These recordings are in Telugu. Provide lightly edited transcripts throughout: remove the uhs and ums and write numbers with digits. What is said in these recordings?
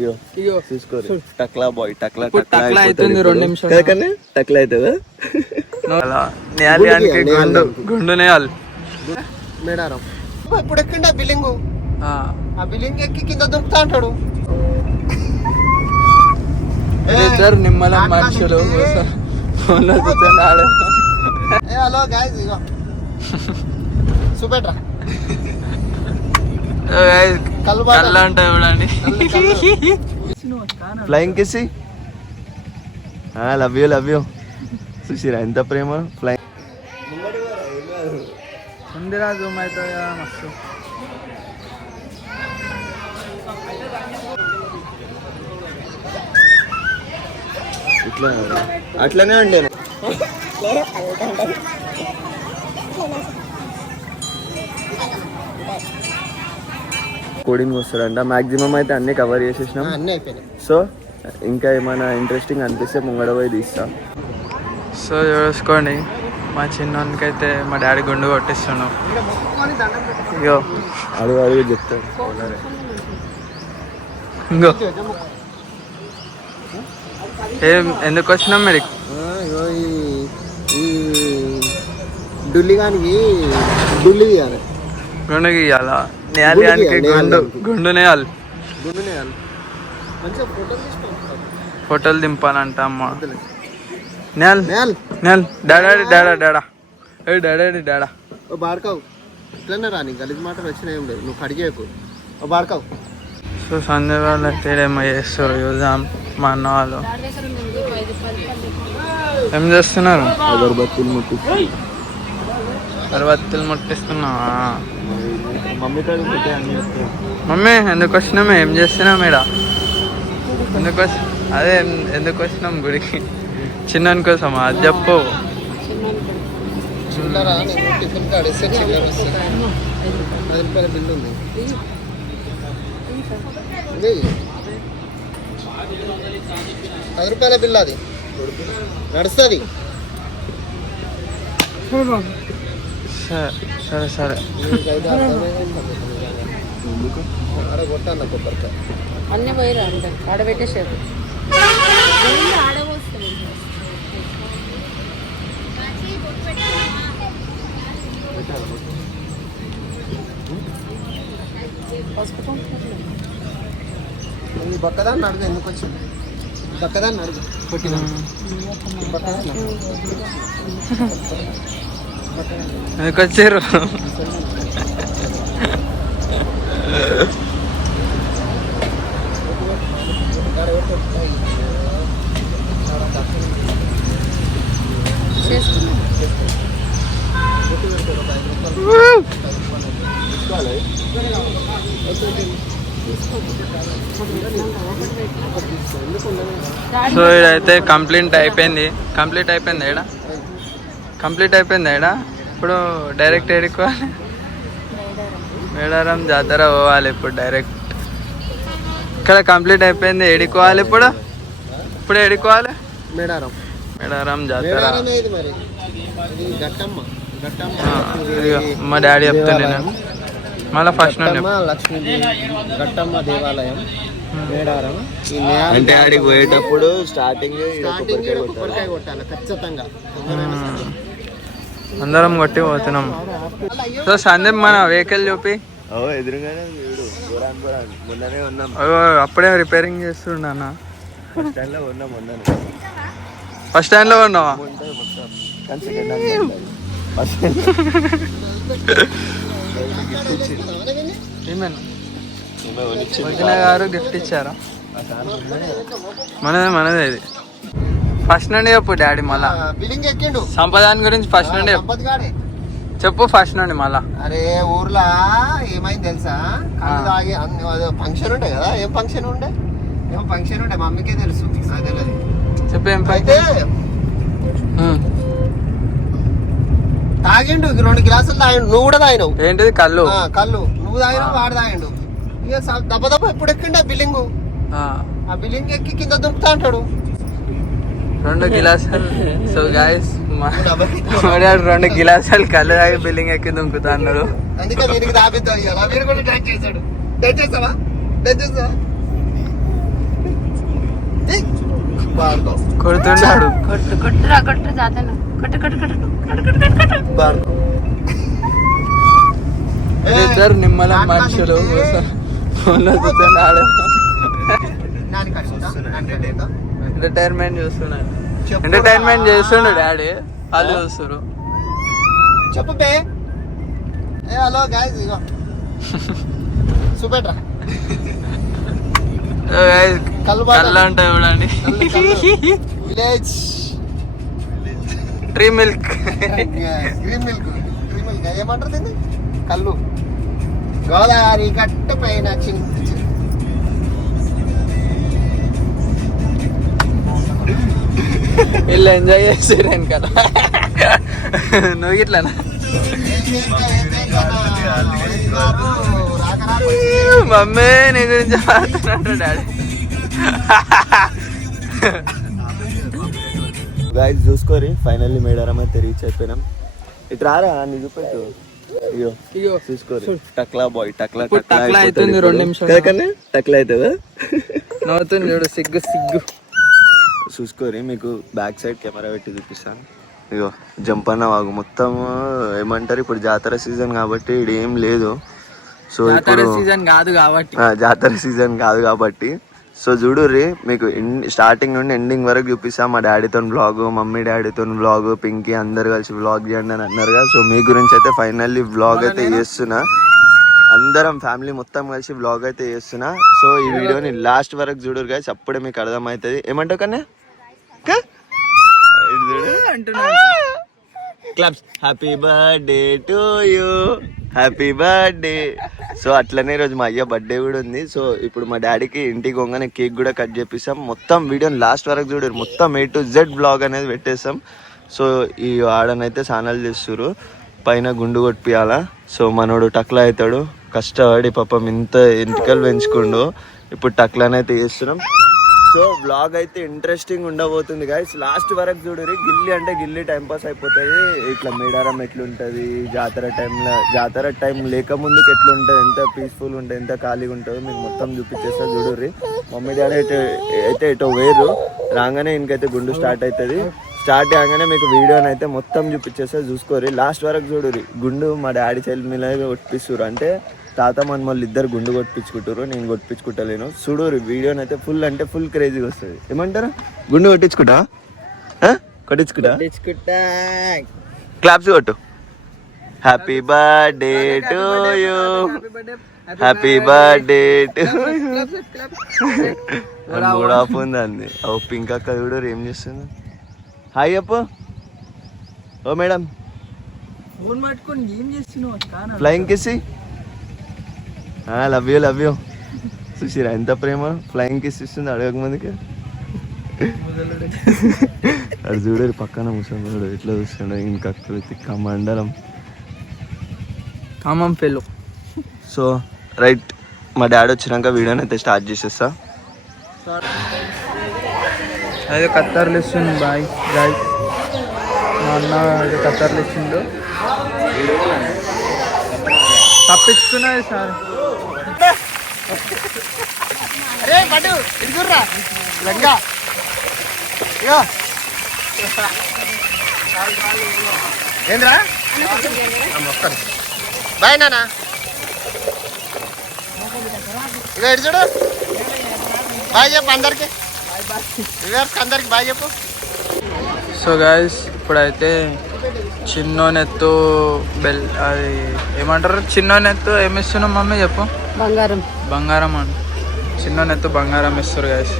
ఇగో చూసుకోరు. టక్లా బాయ్ టక్లా అవుతుంది 2 నిమిషాలు కానీ టక్లా అవుతుందా? గుండు నేయాలి మేడారం ఇప్పుడు ఎక్కిండి ఆ బిల్డింగ్. ఆ బిల్డింగ్ ఎక్కి కింద దుంకుతా అంటాడు. నిమ్మల మనుషులు హలో గాయ్స్ ఇగో చూపెట్రా కళ్ళు అంటే చూడండి. ఫ్లయింగ్ కిసి లవ్ యూ చూసిరా ఎంత ప్రేమ. ఫ్లయింగ్ ఉందిరా జూమ్ అవుతుంది మస్తు. ఇట్లా అట్లనే ఉండే కోడింగ్ వస్తాడంట. మాక్సిమం అయితే అన్ని కవర్ చేసేసినాం, అన్నీ అయిపోయినాయి. సో ఇంకా ఏమైనా ఇంట్రెస్టింగ్ అనిపిస్తే ముంగడ పోయి తీస్తా. సో చూసుకోండి, మా చిన్నోనికి అయితే మా డాడీ గుండు కొట్టిస్తున్నాం. ఇగో అడుగు చెప్తాడు. ఇంకో ఎందుకు వచ్చినాం మీరు? ఈ డుల్లిగానికి డుల్లి తీయాలి, గుండు గీయాలా? గుండు నేయాలి. ఫోటోలు దింపాలంట అమ్మ. డాడా బాడకావు ఇట్లనే రా, నీ గలీజ్ మాటలు వచ్చినాయి ఏం లేదు, నువ్వు కడిగేపు బాడకావు. సో సంజయ్ వాళ్ళు అయితే ఏమో చేస్తారు చూద్దాం. మా అన్న వాళ్ళు ఏం చేస్తున్నారు? అగరబత్తులు ముట్టిస్తున్నా. మమ్మీ ఎందుకు వచ్చినాం? ఏం చేస్తున్నాం ఈడ? ఎందుకు వచ్చినాం గుడికి? చిన్నని కోసం అది చెప్పు. ₹10 బిల్ అది నడుస్తుంది. సరే సరే కొట్టాను కొబ్బరికాయ అన్నీ పోయిరా ఆడబెట్టేసారు. బక్కదాన్ని అడుగు ఎందుకు వచ్చింది? బక్కదాన్ని అడుగు కొట్టిన ఎందుకు వచ్చారు? సో ఇదైతే కంప్లీట్ అయిపోయింది ఏడా? కంప్లీట్ అయిపోయింది ఏడా? ఇప్పుడు డైరెక్ట్ ఏడుకోవాలి, మేడారం జాతర పోవాలి. ఇప్పుడు డైరెక్ట్ ఇక్కడ కంప్లీట్ అయిపోయింది, ఏడుకోవాలి. ఇప్పుడు ఏడుకోవాలి మేడారం జాతర. మా డాడీ చెప్తాను నేను మళ్ళీ ఫస్ట్ నుండి. లక్ష్మీదేవి గట్టమ్మ దేవాలయం మేడారం. అంటే ఆడికి పోయేటప్పుడు స్టార్టింగ్ కొట్టాలి ఖచ్చితంగా. అందరం కొట్టి పోతున్నాం. సో సందీప్ మన వెహికల్ చూపి. ఎదురుగానే మొన్ననే ఉన్నాం. అప్పుడే రిపేరింగ్ చేస్తుండ అన్న. ఫస్ట్ స్టాండ్ లో ఉన్నావా? వదిన గారు గిఫ్ట్ ఇచ్చారా? మనదే ఇది. ఫస్ట్ నుండి చెప్పు డాడీ. మళ్ళా సంపదాని గురించి ఫస్ట్ నుండి చెప్పు. ఫస్ట్ నుండి మళ్ళా. అరే ఊర్లో ఏమైంది తెలుసా? ఫంక్షన్ ఉండే కదా. ఏం ఫంక్షన్ ఉండే మమ్మీకే తెలుసు, నాకు తెలియదు. చెప్పు ఏం అయితే తాగిండు 2 గ్లాసులు తాగిండు. నువ్వు కూడా తాగినావు. ఏంటిది? కళ్ళు నువ్వు తాగినావు, వాడు తాగిండు. ఇక దెబ్బ ఎప్పుడు ఎక్కిండు ఆ బిల్డింగ్. ఆ బిల్డింగ్ ఎక్కి కింద దుంకుతా అంటాడు. 2 గిలాసాలు. సో గాయస్ 2 గిలాసాలు కళ్ళు తాగి బిల్డింగ్ ఎక్కి దుంకుతా అన్నాడు. అందుకే వీరికి తాపిద్దాం. వీరు కూడా డాన్స్ చేశాడు. డాన్స్ చేస్తావా? బార్కో కొడుతున్నాడు. కొట్టు జాతను బార్కో ఇద్దరు నిమ్మలం మనుషులు ఎంటర్టైన్మెంట్ చూస్తున్నాడు. ఎంటర్టైన్మెంట్ చేస్తుండు డాడీ, వాళ్ళు చూస్తారు. చెప్పు బే. హలో గాయ్స్, ఇగో చూపెట్రా కళ్ళు ఉంటాయి చూడండి. Village tree milk, green milk, green milk ఏమంటారు దీన్ని? కళ్ళు. గోదావరి గట్టు పైన వీళ్ళు ఎంజాయ్ చేస్తారు వెనకాల. నువ్వు ఇట్లానా మమ్మీ నీ గురించి మాట్లాడుతున్నాడు డాడీ. గాయస్ చూసుకోరి, ఫైనల్లీ మేడారం అయితే రీచ్ అయిపోయినాం. ఇటు రారా నీ చూపెట్టు. ఇగో చూసుకోరి, టక్లా బాయ్, టక్లా టక్లా అవుతుంది 2 నిమిషాలు. టక్లా అవుతుందా? నవ్వుతుంది చూడు, సిగ్గు సిగ్గు. చూసుకోరి, మీకు బ్యాక్ సైడ్ కెమెరా పెట్టి చూపిస్తాను. ఇగో జంపన్న వాగు మొత్తం ఏమంటారు, ఇప్పుడు జాతర సీజన్ కాబట్టి ఇది ఏం లేదు. సో ఇప్పుడు సీజన్ కాదు కాబట్టి, జాతర సీజన్ కాదు కాబట్టి సో చూడుర్రి, మీకు స్టార్టింగ్ నుండి ఎండింగ్ వరకు చూపిస్తాం. మా డాడీతో వ్లాగ్, మమ్మీ డాడీతో వ్లాగ్, పింకీ అందరు కలిసి వ్లాగ్ చేయండి అని అన్నారుగా. సో మీ గురించి అయితే ఫైనల్లీ వ్లాగ్ అయితే చేస్తున్నా. అందరం ఫ్యామిలీ మొత్తం కలిసి వ్లాగ్ అయితే చేస్తున్నా. సో ఈ వీడియోని లాస్ట్ వరకు చూడరు గైస్, అప్పుడే మీకు అర్థమవుతుంది. ఏమంటావు కన్నా clubs happy birthday to you, happy birthday. So అట్లనే ఈరోజు మా అయ్య బర్త్డే కూడా ఉంది. సో ఇప్పుడు మా డాడీకి ఇంటికి పోగానే కేక్ కూడా కట్ చేపిస్తాం. మొత్తం వీడియోని లాస్ట్ వరకు చూడరు, మొత్తం A to Z బ్లాగ్ అనేది పెట్టేస్తాం. సో ఈ ఆడనైతే స్నానాలు చేస్తారు, పైన గుండు కొట్టియాలా. సో మనోడు టక్లా అవుతాడు, కష్టపడి పాపం ఇంత ఎంటికలు పెంచుకుండు. ఇప్పుడు టక్లానైతే చేస్తున్నాం. సో వ్లాగ్ అయితే ఇంట్రెస్టింగ్ ఉండబోతుంది గైస్, లాస్ట్ వరకు చూడరు. గిల్లి అంటే గిల్లి టైంపాస్ అయిపోతుంది. ఇట్లా మేడారం ఎట్లుంటుంది, జాతర టైం లేకముందుకు ఎట్లుంటుంది, ఎంత పీస్ఫుల్ ఉంటుంది, ఎంత ఖాళీగా ఉంటుందో మీకు మొత్తం చూపించేస్తా చూడరు. మమ్మీ డాడీ అయితే ఎటో వేరు రాగానే ఇంకైతే గుండు స్టార్ట్ అవుతుంది. స్టార్ట్ కాగానే మీకు వీడియోని అయితే మొత్తం చూపించేస్తా, చూసుకోరు. లాస్ట్ వరకు చూడరు. గుండు మా డాడీ చెల్లి మీద కొట్టిస్తారు, అంటే తాత మనమల్ని ఇద్దరు గుండు కొట్టించుకుంటారు, నేను కొట్టించుకుంటలేను. చూడరు వీడియోని అయితే ఫుల్ అంటే ఫుల్ క్రేజీగా వస్తుంది. ఏమంటారా, గుండు కొట్టించుకుంటా క్లాప్స్ కొట్టు. Happy birthday to you, happy birthday to కూడా ఆఫ్ ఉంది అంది. ఓ పింక్ అక్క చూడరు ఏం చేస్తుంది. హాయ్ అప్పు. ఓ మేడం ఫ్లయింగ్ కిసి, లవ్ యూ చూసిరా ఎంత ప్రేమ, ఫ్లయింగ్ కిస్ ఇస్తుంది అడగక ముందుకి. అది చూడరు పక్కన ముసలి ఎట్లా చూస్తుండ, ఇంకక్కడ తిక్క మండలం కామం పెళ్ళు. సో రైట్, మా డాడీ వచ్చినాక వీడియోని అయితే స్టార్ట్ చేసేస్తా. అదే కత్తర్లు ఇస్తుంది బాయ్ గాయ్, మా అన్న కత్తర్లు ఇస్తుండు, తప్పించుకున్నది సార్. అరే పడు ఇడుగుర్రా లంగా. ఇగో ఏంద్రా బాయ్ నానా. ఇక ఇటు చూడు, బాయ్ చెప్పు అందరికి, అందరికి బాయ్ చెప్పు. సో గాయస్ ఇప్పుడైతే చిన్నోనెత్తు అది ఏమంటారు, చిన్నోనెత్తు ఏమి ఇస్తున్నాం మమ్మీ చెప్పు. బంగారం అండి, చిన్నోనెత్తు బంగారం ఇస్తారు గాయస్.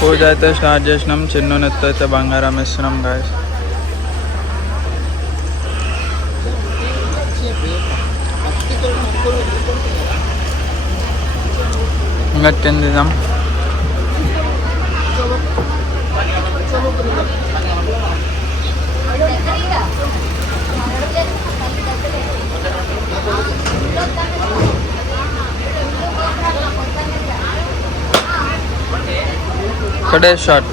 పూజ అయితే స్టార్ట్ చేసినాం, చిన్నోనెత్తు అయితే బంగారం ఇస్తున్నాం గాయస్. ఇంకా తిందాం. ఒకటే షాట్.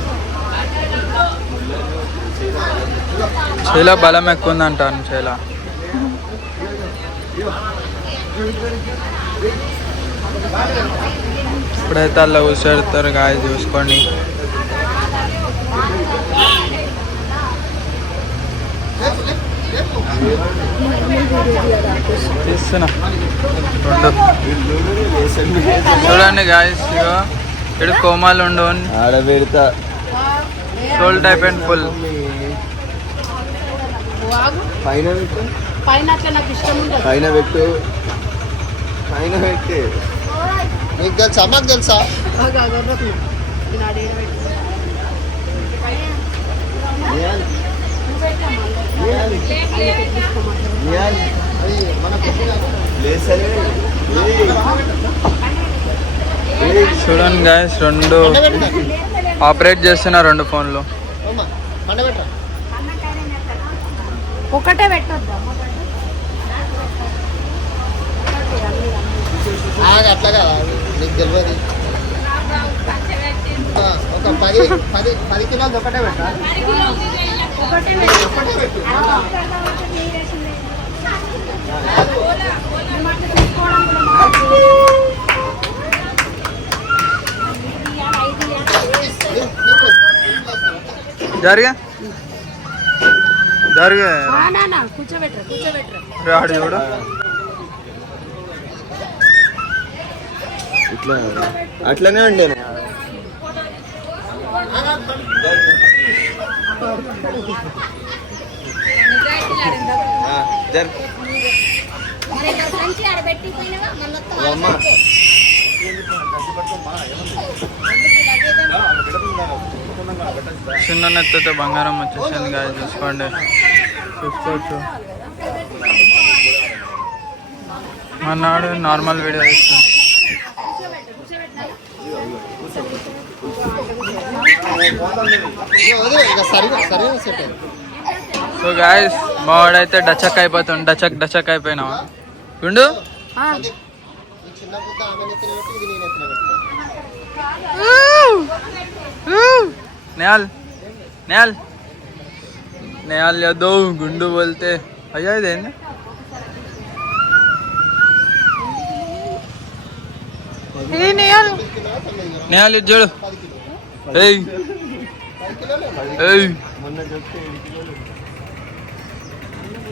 చేలో బలం ఎక్కువ ఉంది అంటాను. చేలో ఇప్పుడైతే అలా కూర్చోడతారు గాయ చూసుకోండి. తీస్తున్నా చూడండి గాయస్. ఇగో ఇక్కడ కోమాలు ఉండవు ఆడ పెడతా సోల్ టైప్ అండ్ ఫుల్. పైన పెట్టు, పైన అట్లా నాకు ఇష్టం ఉండదు. పైన పెట్టు, పైన పెట్టి. నీకు తెలుసా? మాకు తెలుసా? చూడండి గాయస్, రెండు ఆపరేట్ చేస్తున్నా 2 ఫోన్లు. ఒకటే పెట్టొద్దా? అట్లా కదా, నీకు తెలియదు. ఒక 10 కిలోలు ఒకటే పెట్టాలి. జరిగా కూర్చోబెట్టరా రాడు చూడు. ఇట్లా అట్లనే ఉండే. చిన్న నెత్తితే బంగారం వచ్చేసింది గాయ చూసుకోండి. చూసుకోవచ్చు. మన్నాడు నార్మల్ వీడియో ఇస్తుంది. సో గాయస్ మా వాడైతే డచక్ అయిపోతుంది. డచక్ అయిపోయినావా గుండు? నేయాల్ యాదవ్ గుండు బోల్తే అయ్యా ఇదేంది? నేయాల్ ఇది చూడు.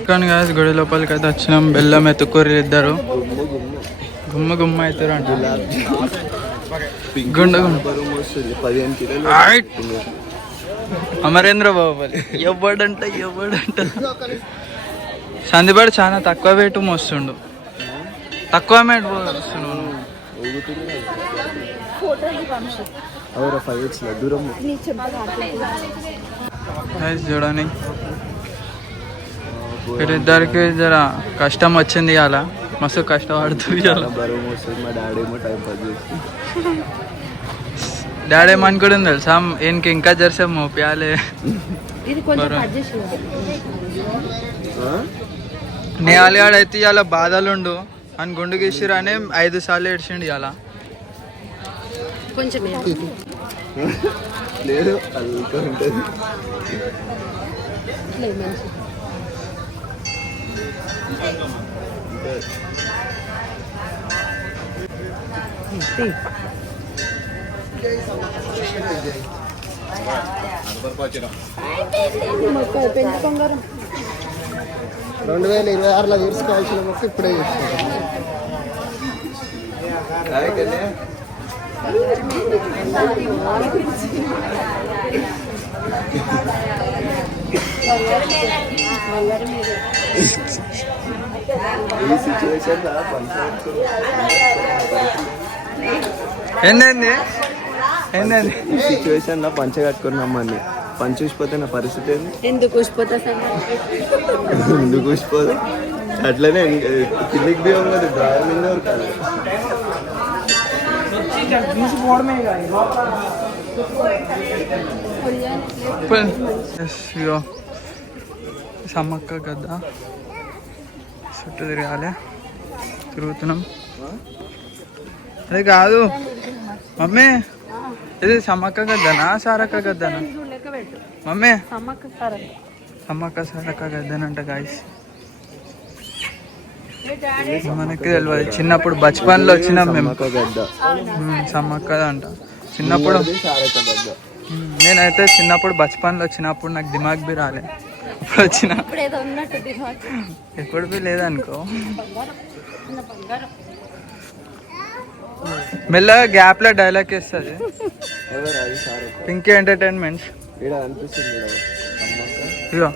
కానీ గాయస్ గుడి లోపలికి అయితే వచ్చినాం. బెల్లం ఎత్తుకూరి ఇద్దరు గుమ్మ అవుతారు అంట. అమరేంద్ర బాహుబలి ఎవడంట సందిపాడు చాలా తక్కువ వెయిట్ మోస్తుండు. తక్కువ వెయిట్ మోస్తుండు. చూడని వీరిద్దరికి జర కష్టం వచ్చింది. అలా మస్తు కష్టపడుతుంది. డాడీ ఏమనుకోవడం తెలుసా, ఈయనకి ఇంకా జరసేపు మోపియాలి. నేయాలిగాడు అయితే ఇలా బాధలుండు అని గుండు గీసిరు అని 5 సార్లు ఏడ్చిండు. ఇలా కొంచెం లేదు అల్లుగా ఉంటుంది. బంగారం 2026లో తీసుకోవాల్సిన మొక్క ఇప్పుడే చేస్తున్నాం. ఏంటండి ఈ సిచ్యువేషన్ లో పంచ కట్టుకున్నామని పంచ చూసిపోతే నా పరిస్థితి ఏంది? ఎందుకు చూసిపోదు అట్లనే కిందికి బియ్యం కదా డ్రాయర్ మీద కాదు. సమ్మక్క గద్ద చుట్టూ తిరగాలి. తిరుగుతున్నాం. అదే కాదు మమ్మీ ఇది సమ్మక్క గద్దనా సారక్క గద్దనా లెక్క పెట్టు మమ్మీ? సమ్మక్క సారక్క. సమ్మక్క సారక్క గద్దనంట గాయస్. మనకి తెలియదు, చిన్నప్పుడు బచ్పన్లో వచ్చినాం మేము. సమ్మక్క అంట చిన్నప్పుడు. నేనైతే చిన్నప్పుడు బచ్పన్లో వచ్చినప్పుడు నాకు దిమాగ్ బి రాలే. ఇప్పుడు వచ్చిన ఎప్పుడు బి లేదనుకో. మెల్లగా గ్యాప్ లో డైలాగ్ వేస్తుంది. పింకీ ఎంటర్టైన్మెంట్. ఇగో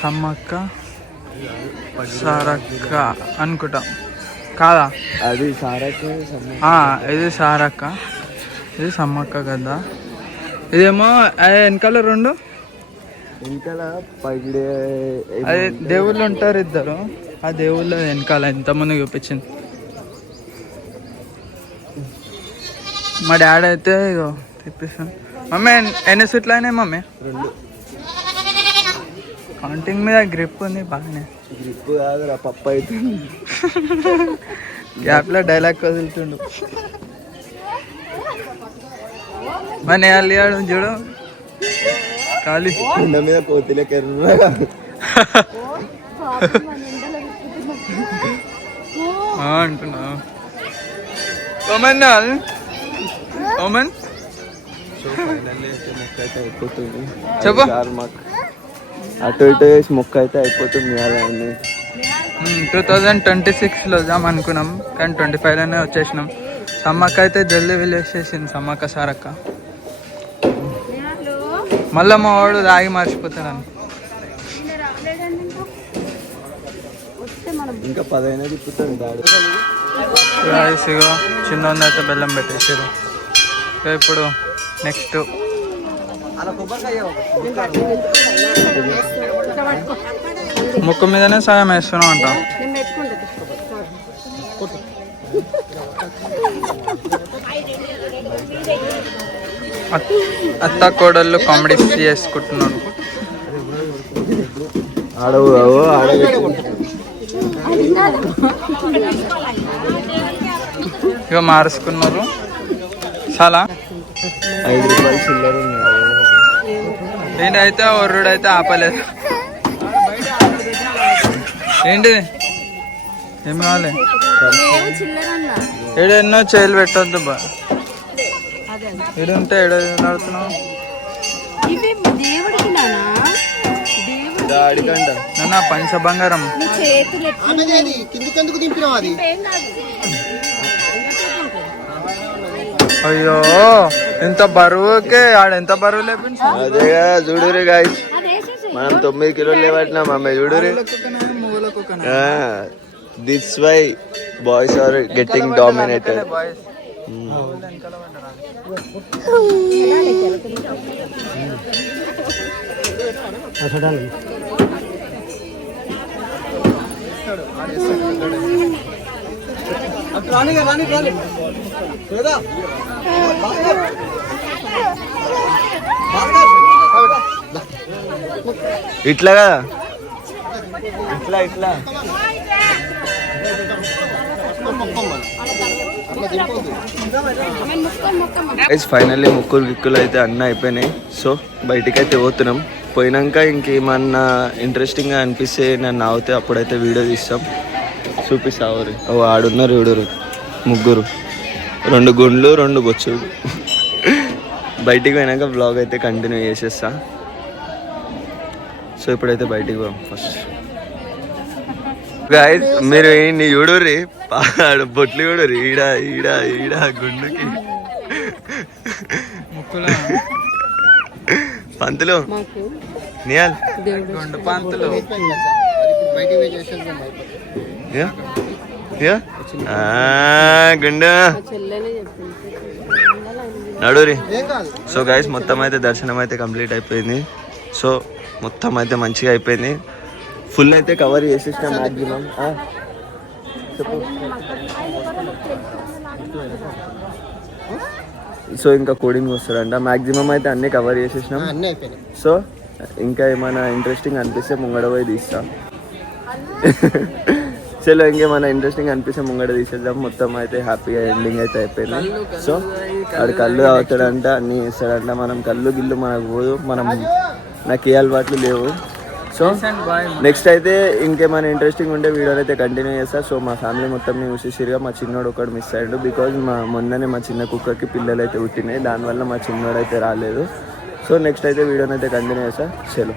సమ్మక్క సారక్క అనుకుంటా కాదా? అది సారక్క. ఇది సారక్క, ఇది సమ్మక్క కదా. ఇదేమో వెనకాల రెండు అదే దేవుళ్ళు ఉంటారు ఇద్దరు. ఆ దేవుళ్ళు వెనకాల ఎంతమంది చూపించింది. మా డాడీ అయితే ఇగో తెప్పిస్తాను. మమ్మీ ఎన్ని సీట్లు అయినాయి మమ్మీ? 2. కౌంటింగ్ మీద గ్రిప్ ఉంది బాగానే. గ్రిప్ కాదురా, పప్పు అయితే. గ్యాప్ లో డైలాగ్ వదులుతుండు. మన అల్లియాడు చూడు ఖాళీ కొండ మీద కోతిలే కర్ర. అంటున్నా ఓమన్ ఓమన్ చెప్పు. అటు ఇటు వేసి మొక్క అయితే అయిపోతుంది. 2026లో వద్దాం అనుకున్నాం కానీ 25లోనే వచ్చేసినాం. సమ్మక్క అయితే జల్దీ వెళ్ళేసేసింది. సమ్మక్క సారక్క మళ్ళీ మా వాడు దాగి మర్చిపోతాడు. ఇంకా 10 అయినా తిప్పుతాను దాడు. ఇగో చిన్న అయితే బెల్లం పెట్టేసారు. ఇప్పుడు నెక్స్ట్ ముక్కు మీదనే సాయం వేస్తున్నాం అంట. అత్త కోడళ్ళు కామెడీ చేసుకుంటున్నారు. ఇక మార్చుకున్నారు. చాలా 5 రూపాయలు చిల్లర. నేనైతే ఒర్రుడైతే ఆపలేదు. ఏంటిది ఏమి కావాలి? ఎన్నో చేయలు పెట్టద్దు బా. ఏడుంటే ఏడు ఆడుతున్నావు నాన్న. పంచ బంగారం. అయ్యో ఎంత బరువుకే ఆడెంత బరువు లేపింది. అదే కదా చూడురి గాయ్స్, మనం 9 కిలోలు లేవట్టినాం. అమ్మ చూడురి. This why boys are getting dominated. ఇట్లా కదా, ఇట్లా ఇట్లా. ఫైనల్లీ ముక్కులు గిక్కులు అయితే అన్నీ అయిపోయినాయి. సో బయటికి అయితే పోతున్నాం. పోయినాక ఇంకేమన్నా ఇంట్రెస్టింగ్గా అనిపిస్తే నన్ను నవ్వుతే అప్పుడైతే వీడియో తీస్తాం, చూపిస్తావు. ఆడున్నారు చూడరు, 3, 2 గుండ్లు 2 బొచ్చులు. బయటికి పోయినాక బ్లాగ్ అయితే కంటిన్యూ చేసేస్తా. సో ఇప్పుడైతే బయటికి పోయాం. ఫస్ట్ గాయ్స్ మీరు ఏంటి చూడుర్రి, బొట్లు చూడుర్రి. ఈడ ఈడ ఈడ గుండుకి పంతులు నియాల్ గుండు పంతులు. గుండు నడురి. సో గైస్ మొత్తం అయితే దర్శనం అయితే కంప్లీట్ అయిపోయింది. సో మొత్తం అయితే మంచిగా అయిపోయింది. ఫుల్ అయితే కవర్ చేసేసిన మ్యాక్సిమం. చెప్పు. సో ఇంకా కోడింగ్ వస్తుందంట. మ్యాక్సిమం అయితే అన్నీ కవర్ చేసేసినాం. సో ఇంకా ఏమైనా ఇంట్రెస్టింగ్ అనిపిస్తే ముంగడ పోయి తీస్తా. చలో ఇంకేమైనా ఇంట్రెస్టింగ్ అనిపిస్తే ముంగడ తీసేద్దాం. మొత్తం అయితే హ్యాపీగా ఎండింగ్ అయితే అయిపోయింది. సో ఆడు కళ్ళు తాగుతాడంట, అన్నీ చేస్తాడంట. మనం కళ్ళు గిల్లు మనకు పోదు, నాకు ఏ అలవాట్లు లేవు. సో నెక్స్ట్ అయితే ఇంకేమైనా ఇంట్రెస్టింగ్ ఉంటే వీడియోలు అయితే కంటిన్యూ చేస్తా. సో మా ఫ్యామిలీ మొత్తం చూసేసిరుగా. మా చిన్నోడు ఒకటి మిస్ అయ్యాడు, బికాజ్ మొన్ననే మా చిన్న కుక్కకి పిల్లలు అయితే పుట్టినాయి, దానివల్ల మా చిన్నోడు అయితే రాలేదు. సో నెక్స్ట్ అయితే వీడియోని అయితే కంటిన్యూ చేస్తా. చలో.